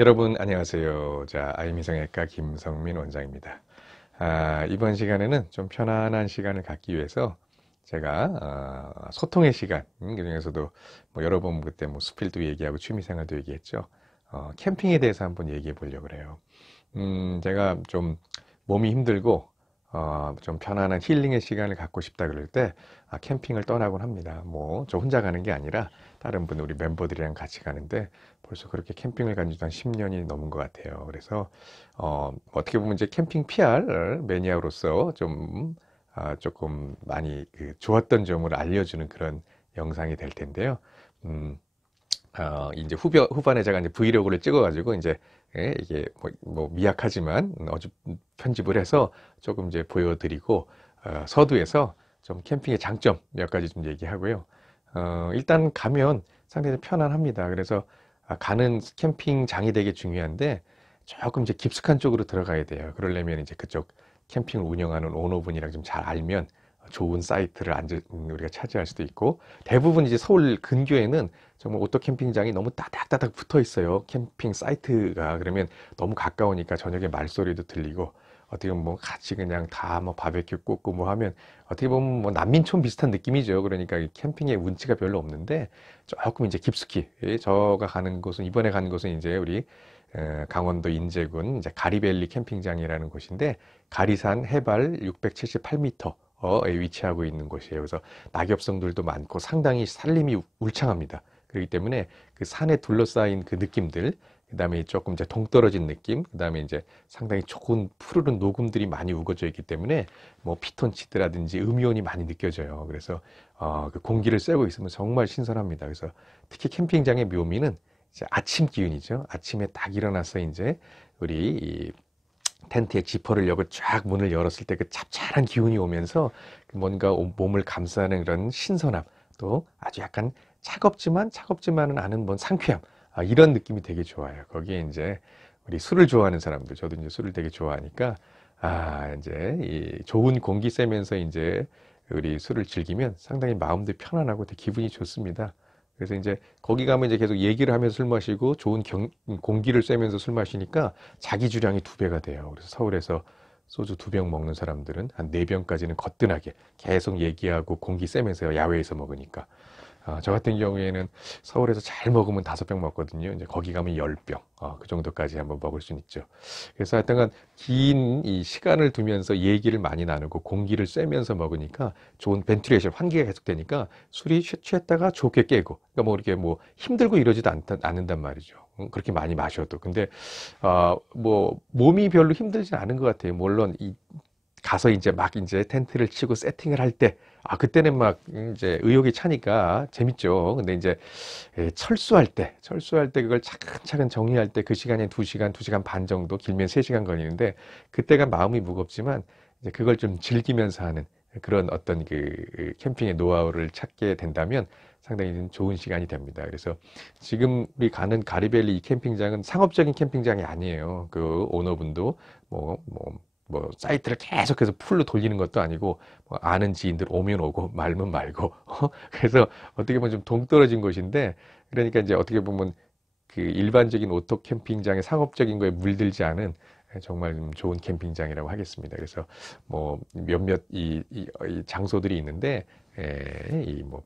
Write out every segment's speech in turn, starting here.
여러분 안녕하세요. 자, 아이미성외과 김성민 원장입니다. 이번 시간에는 좀 편안한 시간을 갖기 위해서 제가 소통의 시간, 그중에서도 뭐 여러 번 그때 뭐 수필도 얘기하고 취미생활도 얘기했죠. 캠핑에 대해서 한번 얘기해 보려고 그래요. 제가 좀 몸이 힘들고 좀 편안한 힐링의 시간을 갖고 싶다 그럴 때 캠핑을 떠나곤 합니다. 뭐 저 혼자 가는 게 아니라 다른 분 우리 멤버들이랑 같이 가는데 벌써 그렇게 캠핑을 간 지도 한 10년이 넘은 것 같아요. 그래서 어떻게 보면 이제 캠핑 PR 매니아로서 좀 조금 많이 그 좋았던 점을 알려주는 그런 영상이 될 텐데요. 음, 이제 후반에 제가 이제 브이로그를 찍어가지고 이제 이게 뭐 미약하지만 어제 편집을 해서 조금 이제 보여드리고 서두에서 좀 캠핑의 장점 몇 가지 좀 얘기하고요. 일단 가면 상당히 편안합니다. 그래서 가는 캠핑장이 되게 중요한데 조금 이제 깊숙한 쪽으로 들어가야 돼요. 그러려면 이제 그쪽 캠핑을 운영하는 오너분이랑 좀 잘 알면 좋은 사이트를 우리가 차지할 수도 있고 대부분 이제 서울 근교에는 정말 오토 캠핑장이 너무 따닥따닥 붙어 있어요. 캠핑 사이트가. 그러면 너무 가까우니까 저녁에 말소리도 들리고 어떻게 보면 뭐 같이 그냥 다 뭐 바베큐 꽂고 뭐 하면 어떻게 보면 뭐 난민촌 비슷한 느낌이죠. 그러니까 이 캠핑의 운치가 별로 없는데 조금 이제 깊숙이 저가 가는 곳은 이번에 가는 곳은 이제 우리 강원도 인제군 이제 가리밸리 캠핑장이라는 곳인데 가리산 해발 678m에 위치하고 있는 곳이에요. 그래서 낙엽성들도 많고 상당히 산림이 울창합니다. 그렇기 때문에 그 산에 둘러싸인 그 느낌들, 그 다음에 조금 이제 동떨어진 느낌, 그 다음에 이제 상당히 좋은 푸르른 녹음들이 많이 우거져 있기 때문에 뭐 피톤치드라든지 음이온이 많이 느껴져요. 그래서 그 공기를 쐬고 있으면 정말 신선합니다. 그래서 특히 캠핑장의 묘미는 이제 아침 기운이죠. 아침에 딱 일어나서 이제 우리 이 텐트의 지퍼를 열고 쫙 문을 열었을 때 그 짭짤한 기운이 오면서 뭔가 몸을 감싸는 그런 신선함, 또 아주 약간 차갑지만은 않은 뭔 상쾌함, 이런 느낌이 되게 좋아요. 거기에 이제 우리 술을 좋아하는 사람들, 저도 이제 술을 되게 좋아하니까 이제 이 좋은 공기 쐬면서 이제 우리 술을 즐기면 상당히 마음도 편안하고 되게 기분이 좋습니다. 그래서 이제 거기 가면 이제 계속 얘기를 하면서 술 마시고 좋은 공기를 쐬면서 술 마시니까 자기 주량이 2배가 돼요. 그래서 서울에서 소주 2병 먹는 사람들은 한 4병까지는 거뜬하게 계속 얘기하고 공기 쐬면서 야외에서 먹으니까. 저 같은 경우에는 서울에서 잘 먹으면 5병 먹거든요. 이제 거기 가면 10병, 그 정도까지 한번 먹을 수는 있죠. 그래서 하여튼간 긴 이 시간을 두면서 얘기를 많이 나누고 공기를 쐬면서 먹으니까 좋은 벤틸레이션, 환기가 계속되니까 술이 취했다가 좋게 깨고, 그러니까 뭐 이렇게 뭐 힘들고 이러지도 않는단 말이죠. 그렇게 많이 마셔도. 근데, 뭐, 몸이 별로 힘들진 않은 것 같아요. 물론 가서 이제 막 이제 텐트를 치고 세팅을 할 때, 그때는 막 이제 의욕이 차니까 재밌죠. 근데 이제 철수할 때 그걸 차근차근 정리할 때 그 시간이 2시간, 2시간 반 정도, 길면 3시간 걸리는데 그때가 마음이 무겁지만 이제 그걸 좀 즐기면서 하는 그런 어떤 그 캠핑의 노하우를 찾게 된다면 상당히 좋은 시간이 됩니다. 그래서 지금 우리 가는 가리밸리 이 캠핑장은 상업적인 캠핑장이 아니에요. 그 오너분도 뭐 사이트를 계속해서 풀로 돌리는 것도 아니고 뭐 아는 지인들 오면 오고 말면 말고 그래서 어떻게 보면 좀 동떨어진 곳인데 그러니까 이제 어떻게 보면 그 일반적인 오토 캠핑장의 상업적인 거에 물들지 않은 정말 좋은 캠핑장이라고 하겠습니다. 그래서 뭐 몇몇 이 장소들이 있는데 이뭐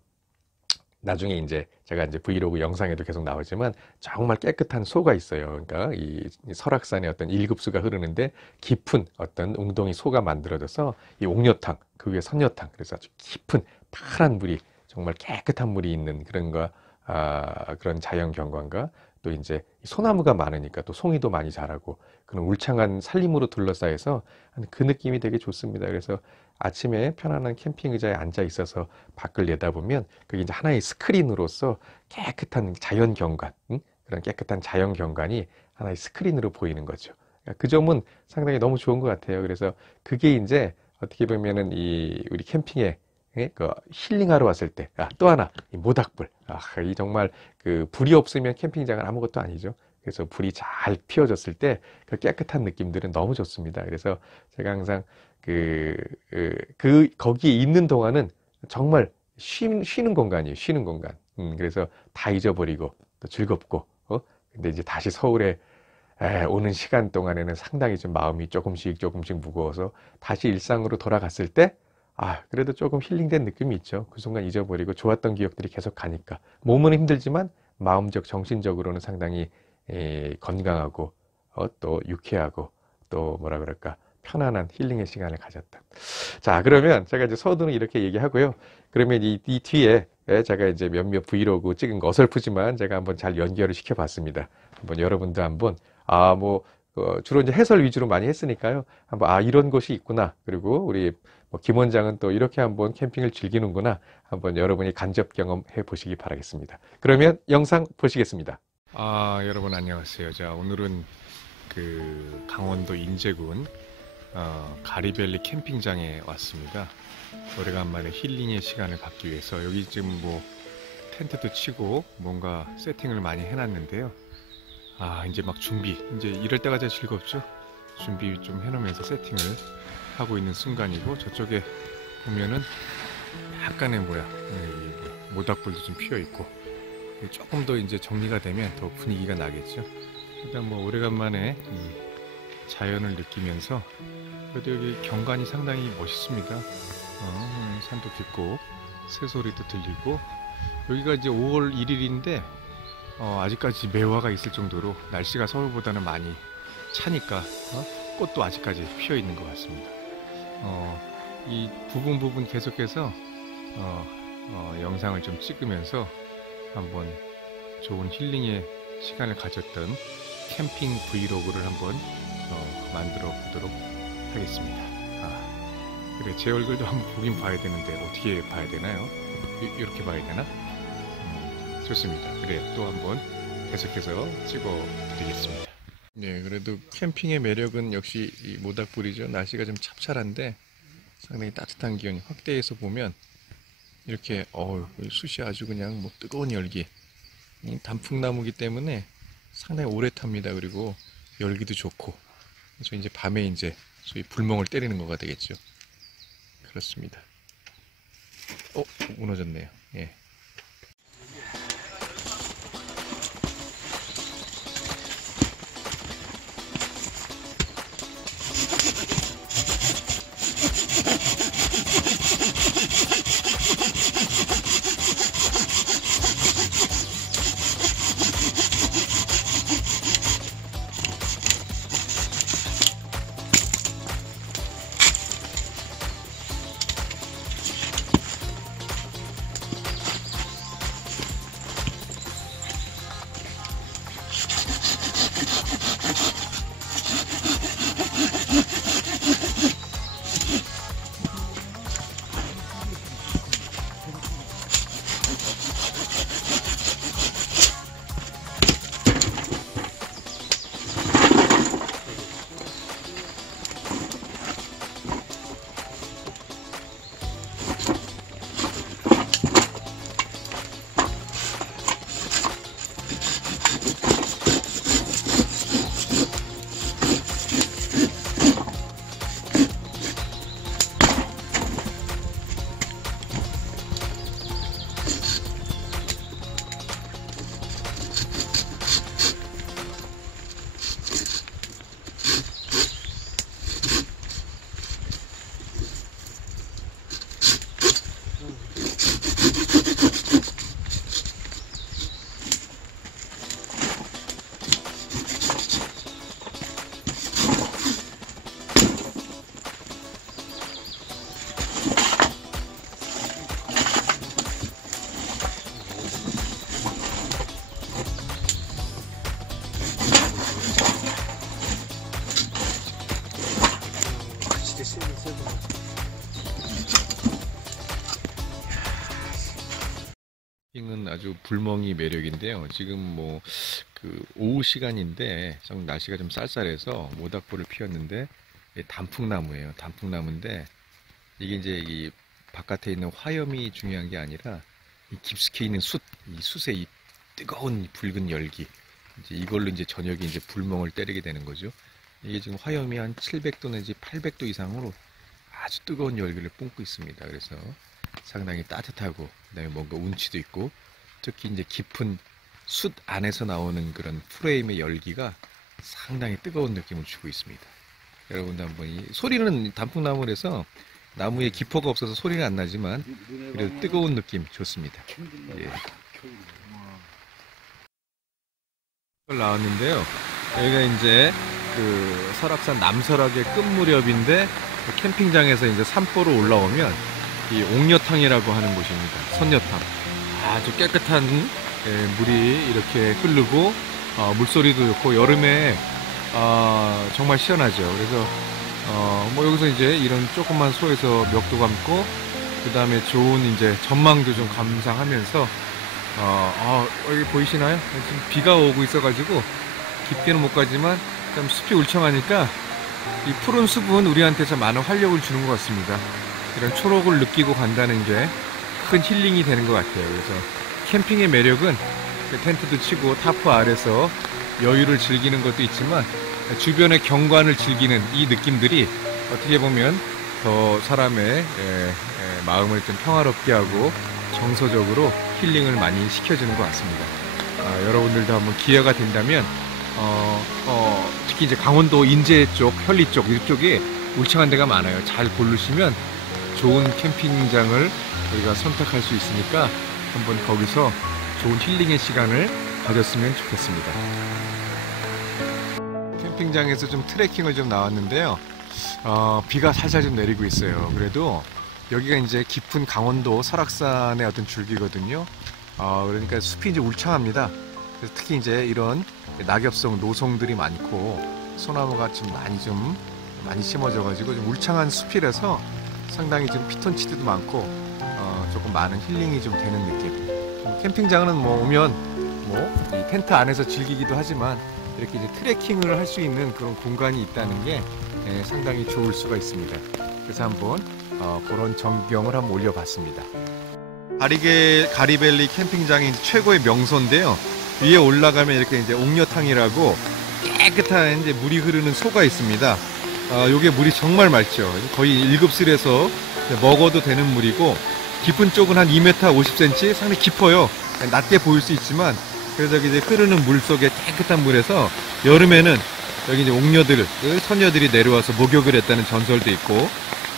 나중에 이제 제가 이제 브이로그 영상에도 계속 나오지만 정말 깨끗한 소가 있어요. 그러니까 이 설악산에 어떤 일급수가 흐르는데 깊은 어떤 웅덩이 소가 만들어져서 이 옥녀탕, 그 위에 선녀탕, 그래서 아주 깊은 파란 물이 정말 깨끗한 물이 있는 그런 거, 그런 자연 경관과 또 이제 소나무가 많으니까 또 송이도 많이 자라고 그런 울창한 산림으로 둘러싸여서 그 느낌이 되게 좋습니다. 그래서 아침에 편안한 캠핑 의자에 앉아 있어서 밖을 내다보면 그게 이제 하나의 스크린으로서 깨끗한 자연 경관, 그런 깨끗한 자연 경관이 하나의 스크린으로 보이는 거죠. 그러니까 그 점은 상당히 너무 좋은 것 같아요. 그래서 그게 이제 어떻게 보면은 이 우리 캠핑에 그 힐링하러 왔을 때, 또 하나, 이 모닥불. 이 정말 그 불이 없으면 캠핑장은 아무것도 아니죠. 그래서 불이 잘 피워졌을 때 그 깨끗한 느낌들은 너무 좋습니다. 그래서 제가 항상 거기에 있는 동안은 정말 쉬는 공간이에요. 쉬는 공간. 그래서 다 잊어버리고 또 즐겁고, 근데 이제 다시 서울에 오는 시간 동안에는 상당히 좀 마음이 조금씩 조금씩 무거워서 다시 일상으로 돌아갔을 때, 그래도 조금 힐링된 느낌이 있죠. 그 순간 잊어버리고 좋았던 기억들이 계속 가니까. 몸은 힘들지만 마음적, 정신적으로는 상당히 건강하고, 또 유쾌하고, 또 뭐라 그럴까, 편안한 힐링의 시간을 가졌다. 자, 그러면 제가 이제 서두는 이렇게 얘기하고요. 그러면 이 뒤에 제가 이제 몇몇 브이로그 찍은 거 어설프지만 제가 한번 잘 연결을 시켜봤습니다. 한번 여러분도 한번 주로 이제 해설 위주로 많이 했으니까요. 한번 이런 곳이 있구나. 그리고 우리 김 원장은 또 이렇게 한번 캠핑을 즐기는구나. 한번 여러분이 간접 경험해 보시기 바라겠습니다. 그러면 영상 보시겠습니다. 여러분 안녕하세요. 자, 오늘은 그 강원도 인제군 가리밸리 캠핑장에 왔습니다. 오래간만에 힐링의 시간을 갖기 위해서 여기 지금 뭐 텐트도 치고 뭔가 세팅을 많이 해놨는데요. 이제 막 이제 이럴 때가 제일 즐겁죠. 준비 좀 해놓으면서 세팅을 하고 있는 순간이고, 저쪽에 보면은 약간의 모닥불도 좀 피어 있고, 조금 더 이제 정리가 되면 더 분위기가 나겠죠. 일단 뭐 오래간만에 이 자연을 느끼면서, 그래도 여기 경관이 상당히 멋있습니다. 산도 깊고 새소리도 들리고, 여기가 이제 5월 1일인데 아직까지 매화가 있을 정도로 날씨가 서울보다는 많이 차니까 꽃도 아직까지 피어 있는 것 같습니다. 이 부분 계속해서 영상을 좀 찍으면서 한번 좋은 힐링의 시간을 가졌던 캠핑 브이로그를 한번 만들어 보도록 하겠습니다. 그래, 제 얼굴도 한번 보긴 봐야 되는데 어떻게 봐야 되나요? 이렇게 봐야 되나? 좋습니다. 그래, 또 한번 계속해서 찍어 드리겠습니다. 네, 그래도 캠핑의 매력은 역시 이 모닥불이죠. 날씨가 좀 찹쌀한데 상당히 따뜻한 기온이, 확대해서 보면 이렇게 숯이 아주 그냥 뭐 뜨거운 열기, 단풍나무기 때문에 상당히 오래 탑니다. 그리고 열기도 좋고, 그래서 이제 밤에 이제 소위 불멍을 때리는 거가 되겠죠. 그렇습니다. 무너졌네요. 예. 캠핑은 아주 불멍이 매력인데요. 지금 뭐 그 오후 시간인데 좀 날씨가 좀 쌀쌀해서 모닥불을 피웠는데, 단풍나무예요. 단풍나무인데 이게 이제 이 바깥에 있는 화염이 중요한 게 아니라 이 깊숙이 있는 이 숯의 이 뜨거운 붉은 열기, 이제 이걸로 이제 저녁에 이제 불멍을 때리게 되는 거죠. 이게 지금 화염이 한 700도 내지 800도 이상으로 아주 뜨거운 열기를 뿜고 있습니다. 그래서 상당히 따뜻하고, 그다음에 뭔가 운치도 있고, 특히 이제 깊은 숯 안에서 나오는 그런 프레임의 열기가 상당히 뜨거운 느낌을 주고 있습니다. 여러분도 한번 이 소리는 단풍나무라서 나무에 기포가 없어서 소리는 안 나지만 그래도 뜨거운 느낌 좋습니다. 예. 나왔는데요. 여기가 이제 그 설악산 남설악의 끝 무렵인데 캠핑장에서 이제 산보로 올라오면 이 옥녀탕이라고 하는 곳입니다. 선녀탕. 아주 깨끗한 물이 이렇게 흐르고 물소리도 좋고 여름에 정말 시원하죠. 그래서 뭐 여기서 이제 이런 조그만 소에서 멱도 감고 그 다음에 좋은 이제 전망도 좀 감상하면서 여기 보이시나요? 지금 비가 오고 있어가지고 깊게는 못 가지만 좀 숲이 울창하니까 이 푸른 숲은 우리한테 참 많은 활력을 주는 것 같습니다. 이런 초록을 느끼고 간다는 게 큰 힐링이 되는 것 같아요. 그래서 캠핑의 매력은 텐트도 치고 타프 아래서 여유를 즐기는 것도 있지만 주변의 경관을 즐기는 이 느낌들이 어떻게 보면 더 사람의 마음을 좀 평화롭게 하고 정서적으로 힐링을 많이 시켜주는 것 같습니다. 여러분들도 한번 기회가 된다면 특히 이제 강원도 인제 쪽, 현리 쪽 이쪽에 울창한 데가 많아요. 잘 고르시면 좋은 캠핑장을 우리가 선택할 수 있으니까 한번 거기서 좋은 힐링의 시간을 가졌으면 좋겠습니다. 캠핑장에서 좀 트레킹을 좀 나왔는데요. 비가 살살 좀 내리고 있어요. 그래도 여기가 이제 깊은 강원도 설악산의 어떤 줄기거든요. 그러니까 숲이 이제 울창합니다. 그래서 특히 이제 이런 낙엽송, 노송들이 많고 소나무가 좀 많이 심어져가지고 좀 울창한 숲이라서 상당히 좀 피톤치드도 많고 조금 많은 힐링이 좀 되는 느낌. 캠핑장은 뭐 오면 이 텐트 안에서 즐기기도 하지만 이렇게 이제 트레킹을 할 수 있는 그런 공간이 있다는 게 상당히 좋을 수가 있습니다. 그래서 한번 그런 전경을 한번 올려봤습니다. 가리밸리 캠핑장이 최고의 명소인데요. 위에 올라가면 이렇게 이제 옥녀탕이라고 깨끗한 이제 물이 흐르는 소가 있습니다. 요게 물이 정말 맑죠. 거의 1급슬에서 먹어도 되는 물이고 깊은 쪽은 한 2m 50cm 상당히 깊어요. 낮게 보일 수 있지만 그래서 이제 흐르는 물 속에 깨끗한 물에서 여름에는 여기 이제 옥녀들, 선녀들이 내려와서 목욕을 했다는 전설도 있고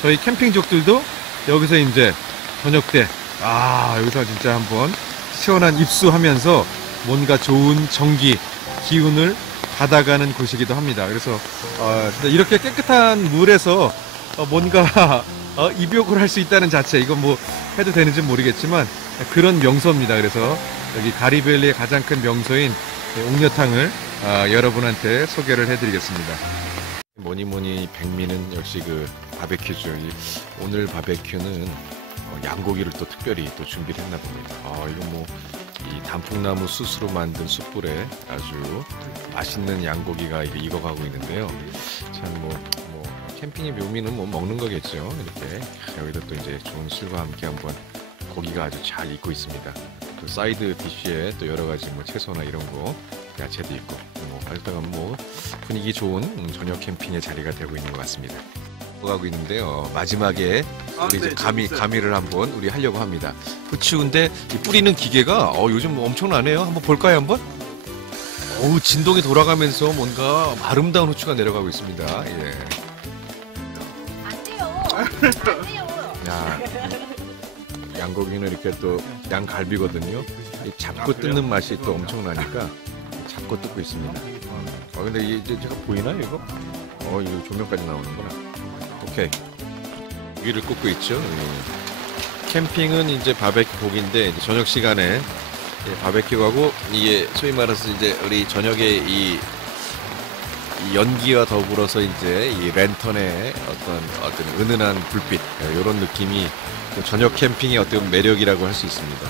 저희 캠핑족들도 여기서 이제 저녁 때 여기서 진짜 한번 시원한 입수하면서 뭔가 좋은 정기, 기운을 받아가는 곳이기도 합니다. 그래서 진짜 이렇게 깨끗한 물에서 뭔가 입욕을 할 수 있다는 자체, 이건 뭐 해도 되는지 모르겠지만 그런 명소입니다. 그래서 여기 가리밸리의 가장 큰 명소인 옥녀탕을 여러분한테 소개를 해드리겠습니다. 뭐니뭐니 백미는 역시 그 바베큐죠. 오늘 바베큐는 양고기를 또 특별히 또 준비를 했나 봅니다. 이거 뭐 이 단풍나무 숯으로 만든 숯불에 아주 맛있는 양고기가 익어가고 있는데요. 참 뭐 캠핑의 묘미는 뭐 먹는 거겠죠. 이렇게 여기다 또 이제 좋은 술과 함께 한번 고기가 아주 잘 익고 있습니다. 또 사이드 디쉬에 또 여러 가지 뭐 채소나 이런 거 야채도 있고 일단 뭐 분위기 좋은 저녁 캠핑의 자리가 되고 있는 것 같습니다. 가고 있는데요. 마지막에 우리 이제 가미를 한번 우리 하려고 합니다. 추운데 뿌리는 기계가 요즘 엄청나네요. 한번 볼까요, 한번? 진동이 돌아가면서 뭔가 아름다운 후추가 내려가고 있습니다. 예. 안 돼요. 안 돼요. 야, 양고기는 이렇게 또 양갈비거든요. 잡고 뜯는 맛이 또 엄청나니까 잡고 뜯고 있습니다. 근데 이제 제가 보이나요, 이거? 이거 조명까지 나오는구나. 오케이. 고기를 굽고 있죠. 캠핑은 이제 바베큐 고기인데 이제 저녁 시간에 바베큐하고 이게 소위 말해서 이제 우리 저녁에 이 연기와 더불어서 이제 이 랜턴의 어떤 은은한 불빛 이런 느낌이 저녁 캠핑의 어떤 매력이라고 할 수 있습니다.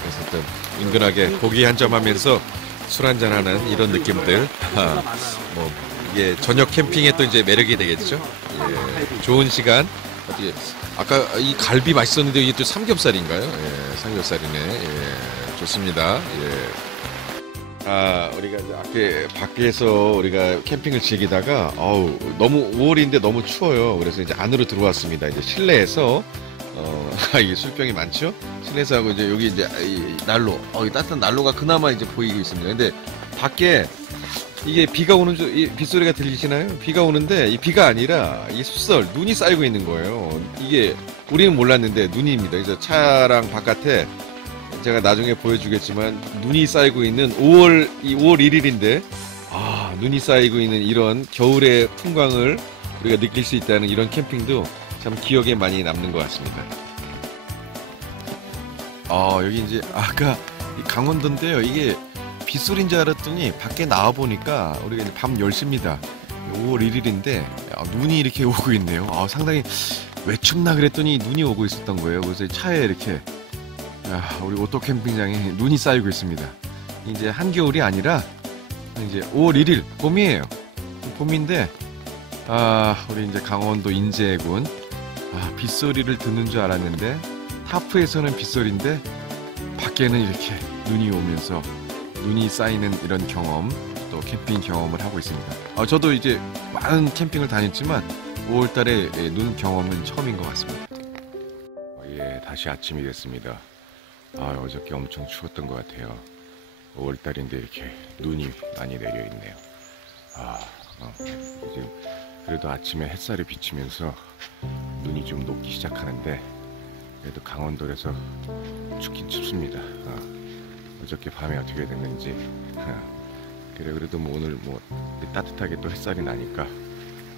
그래서 어떤 은근하게 고기 한 점 하면서 술 한잔 하는 이런 느낌들. 뭐 이게 저녁 캠핑의 또 이제 매력이 되겠죠. 예, 좋은 시간. 어떻게 아까 이 갈비 맛있었는데 이게 또 삼겹살인가요? 예, 삼겹살이네. 예, 좋습니다. 예. 우리가 이제 밖에서 우리가 캠핑을 즐기다가 너무 5월인데 너무 추워요. 그래서 이제 안으로 들어왔습니다. 이제 실내에서 이 술병이 많죠? 실내에서 하고 이제 여기 이제 이 난로, 이 따뜻한 난로가 그나마 이제 보이고 있습니다. 근데 밖에 이게 비가 오는 이 빗소리가 들리시나요? 비가 오는데 이 비가 아니라 이 숫설 눈이 쌓이고 있는 거예요. 이게 우리는 몰랐는데 눈입니다. 그래서 차랑 바깥에 제가 나중에 보여주겠지만 눈이 쌓이고 있는 5월 1일인데 눈이 쌓이고 있는 이런 겨울의 풍광을 우리가 느낄 수 있다는 이런 캠핑도 참 기억에 많이 남는 것 같습니다. 여기 이제 아까 이 강원도인데요. 이게 빗소리인 줄 알았더니 밖에 나와 보니까 우리가 이제 밤 10시입니다. 5월 1일인데 눈이 이렇게 오고 있네요. 상당히 왜 춥나 그랬더니 눈이 오고 있었던 거예요. 그래서 차에 이렇게 우리 오토 캠핑장에 눈이 쌓이고 있습니다. 이제 한겨울이 아니라 이제 5월 1일 봄이에요. 봄인데 우리 이제 강원도 인제군 빗소리를 듣는 줄 알았는데 타프에서는 빗소리인데 밖에는 이렇게 눈이 오면서 눈이 쌓이는 이런 경험, 또 캠핑 경험을 하고 있습니다. 저도 이제 많은 캠핑을 다녔지만 5월달에 눈 경험은 처음인 것 같습니다. 다시 아침이 됐습니다. 어저께 엄청 추웠던 것 같아요. 5월달인데 이렇게 눈이 많이 내려 있네요. 지금 그래도 아침에 햇살이 비치면서 눈이 좀 녹기 시작하는데 그래도 강원도에서 춥긴 춥습니다. 어저께 밤에 어떻게 됐는지 그래도 뭐 오늘 뭐 따뜻하게 또 햇살이 나니까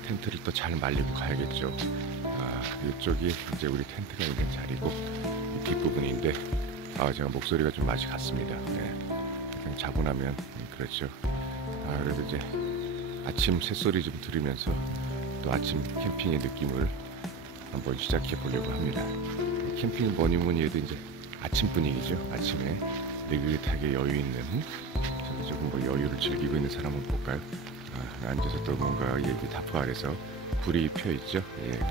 텐트를 또 잘 말리고 가야겠죠. 이쪽이 이제 우리 텐트가 있는 자리고 이 뒷부분인데 제가 목소리가 좀 맛이 갔습니다. 그냥 자고 나면 그렇죠. 그래도 이제 아침 새소리 좀 들으면서 또 아침 캠핑의 느낌을 한번 시작해 보려고 합니다. 캠핑은 뭐니 해도 이제 아침 분위기죠. 아침에 느긋하게 여유 있는 조금 뭐 여유를 즐기고 있는 사람 한번 볼까요? 앉아서 또 뭔가 여기 타프 아래서 불이 펴 있죠.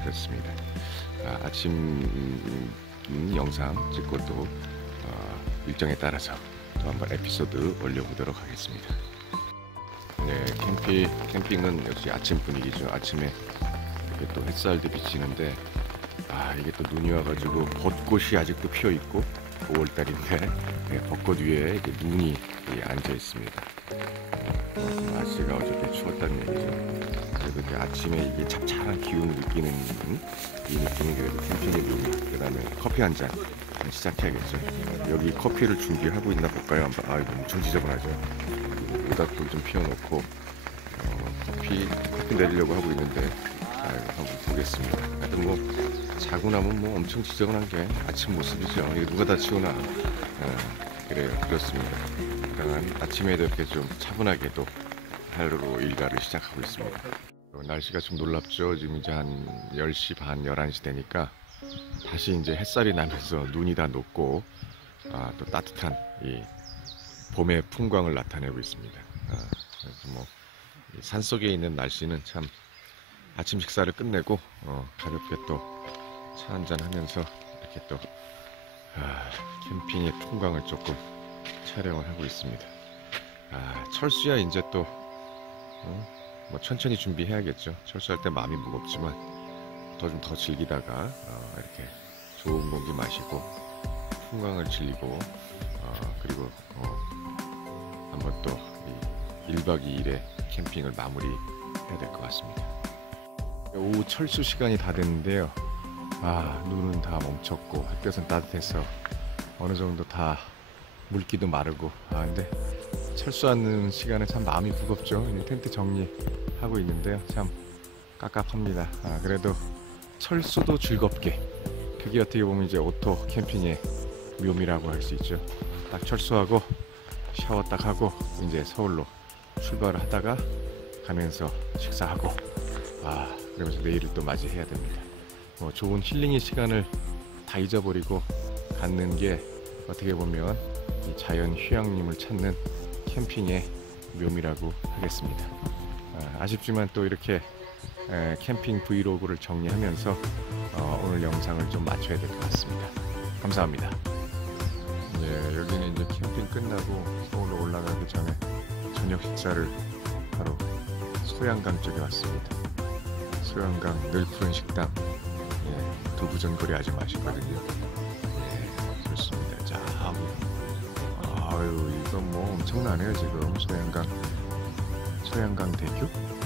그렇습니다. 아침 영상 찍고 또 일정에 따라서 또 한번 에피소드 올려보도록 하겠습니다. 캠핑은 역시 아침 분위기죠. 아침에 이게 또 햇살도 비치는데 이게 또 눈이 와가지고 벚꽃이 아직도 피어 있고 5월달인데 벚꽃 위에 이렇게 눈이 앉아 있습니다. 날씨가 어저께 추웠다는 얘기죠. 그래도 이제 아침에 이게 찹쌀한 기운을 느끼는 이 느낌이 그래도 캠핑의 묘미. 그다음에 커피 한 잔 시작해야겠죠. 여기 커피를 준비하고 있나 볼까요? 한번 이거 엄청 지저분하죠. 모닥불 좀 피워놓고 커피 내리려고 하고 있는데 한번 보겠습니다. 하여튼 뭐 자고 나면 뭐 엄청 지저분한 게 아침 모습이죠. 이거 누가 다 치우나. 그래요. 그렇습니다. 그러니까 아침에도 이렇게 좀 차분하게 또 하루 일과를 시작하고 있습니다. 날씨가 좀 놀랍죠. 지금 이제 한 10시 반, 11시 되니까 다시 이제 햇살이 나면서 눈이 다 녹고 또 따뜻한 이 봄의 풍광을 나타내고 있습니다. 그래서 뭐 산속에 있는 날씨는 참 아침 식사를 끝내고 가볍게 또 차 한잔 하면서 이렇게 또 캠핑의 풍광을 조금 촬영을 하고 있습니다. 철수야 이제 또 뭐 천천히 준비해야겠죠. 철수할 때 마음이 무겁지만 좀 더 즐기다가 이렇게 좋은 공기 마시고 풍광을 즐기고 그리고 한번 또 1박 2일의 캠핑을 마무리해야 될 것 같습니다. 오후 철수 시간이 다 됐는데요. 눈은 다 멈췄고 햇볕은 따뜻해서 어느 정도 다 물기도 마르고 근데 철수하는 시간에 참 마음이 무겁죠. 텐트 정리하고 있는데요. 참 깝깝합니다. 그래도 철수도 즐겁게 그게 어떻게 보면 이제 오토 캠핑의 묘미라고 할 수 있죠. 딱 철수하고 샤워 딱 하고 이제 서울로 출발을 하다가 가면서 식사하고 그러면서 내일을 또 맞이해야 됩니다. 좋은 힐링의 시간을 다 잊어버리고 갖는 게 어떻게 보면 이 자연 휴양림을 찾는 캠핑의 묘미라고 하겠습니다. 아쉽지만 또 이렇게 캠핑 브이로그를 정리하면서 오늘 영상을 좀 마쳐야 될 것 같습니다. 감사합니다. 여기는 이제 캠핑 끝나고 서울로 올라가기 전에 저녁 식사를 하러 소양강 쪽에 왔습니다. 소양강 늘푸른 식당. 두부전골이 아주 맛있거든요. 좋습니다. 자, 이건 뭐 엄청나네요. 지금 소양강 소양강 대교